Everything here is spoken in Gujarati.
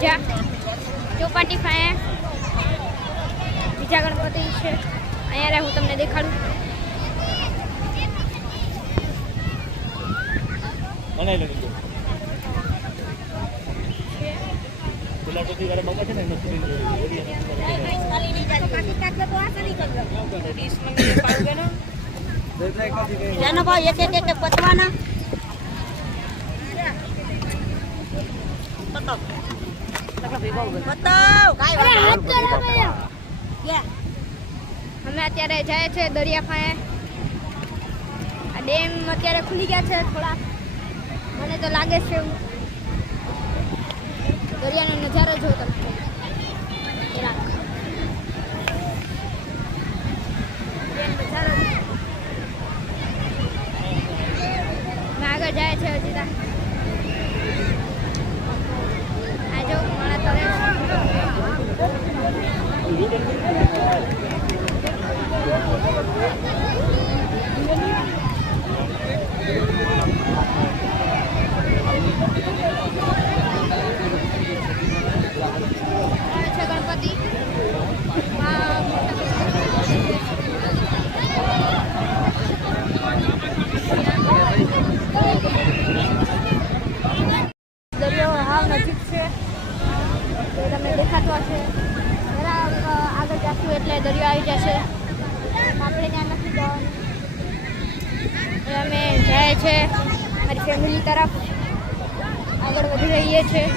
બીજા ચોપાટી પાસે બીજા ગણપતિ છે. અહીંયા હું તમને દેખાડું. પતવાના અમે અત્યારે જાય છે દરિયા પાસે. આ ડેમ અત્યારે ખુલી ગયા છે થોડા, મને તો લાગે છે એવું. દરિયાનો નજારો જો તમે આગળ જાય છે હજી તા. આ જો મારા તરે ગણપતિ દરિયો હાવ નજીક છે, તમને દેખાતો હશે. આગળ જશું એટલે દરિયો આવી જશે. આપણે ત્યાં નથી જવાનું. અમે જાય છે મારી ફેમિલી તરફ આગળ વધી રહીએ છીએ.